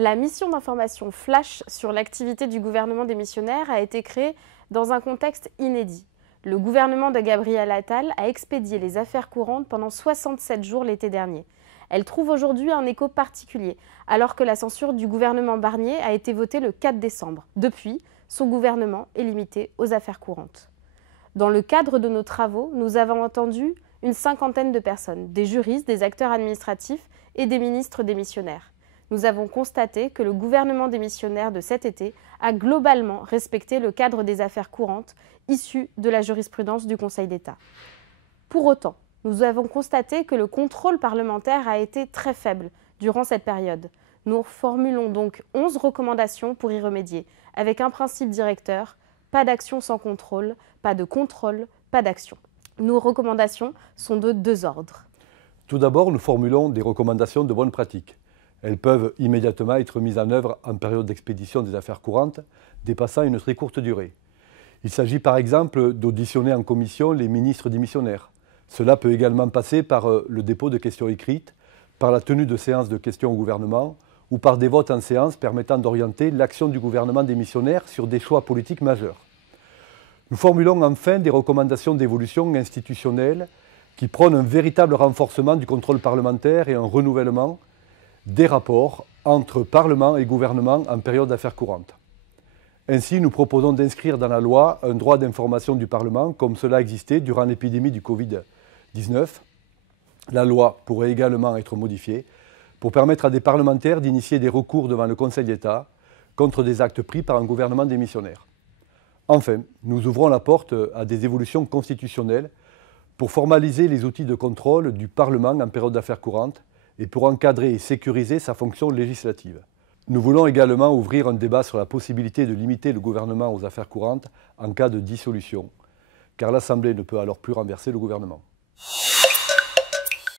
La mission d'information flash sur l'activité du gouvernement démissionnaire a été créée dans un contexte inédit. Le gouvernement de Gabriel Attal a expédié les affaires courantes pendant 67 jours l'été dernier. Elle trouve aujourd'hui un écho particulier, alors que la censure du gouvernement Barnier a été votée le 4 décembre. Depuis, son gouvernement est limité aux affaires courantes. Dans le cadre de nos travaux, nous avons entendu une cinquantaine de personnes, des juristes, des acteurs administratifs et des ministres démissionnaires. Nous avons constaté que le gouvernement démissionnaire de cet été a globalement respecté le cadre des affaires courantes issues de la jurisprudence du Conseil d'État. Pour autant, nous avons constaté que le contrôle parlementaire a été très faible durant cette période. Nous formulons donc 11 recommandations pour y remédier, avec un principe directeur: pas d'action sans contrôle, pas de contrôle, pas d'action. Nos recommandations sont de deux ordres. Tout d'abord, nous formulons des recommandations de bonne pratique. Elles peuvent immédiatement être mises en œuvre en période d'expédition des affaires courantes, dépassant une très courte durée. Il s'agit par exemple d'auditionner en commission les ministres démissionnaires. Cela peut également passer par le dépôt de questions écrites, par la tenue de séances de questions au gouvernement ou par des votes en séance permettant d'orienter l'action du gouvernement démissionnaire sur des choix politiques majeurs. Nous formulons enfin des recommandations d'évolution institutionnelle qui prônent un véritable renforcement du contrôle parlementaire et un renouvellement des rapports entre Parlement et gouvernement en période d'affaires courantes. Ainsi, nous proposons d'inscrire dans la loi un droit d'information du Parlement, comme cela existait durant l'épidémie du Covid-19. La loi pourrait également être modifiée pour permettre à des parlementaires d'initier des recours devant le Conseil d'État contre des actes pris par un gouvernement démissionnaire. Enfin, nous ouvrons la porte à des évolutions constitutionnelles pour formaliser les outils de contrôle du Parlement en période d'affaires courantes et pour encadrer et sécuriser sa fonction législative. Nous voulons également ouvrir un débat sur la possibilité de limiter le gouvernement aux affaires courantes en cas de dissolution, car l'Assemblée ne peut alors plus renverser le gouvernement.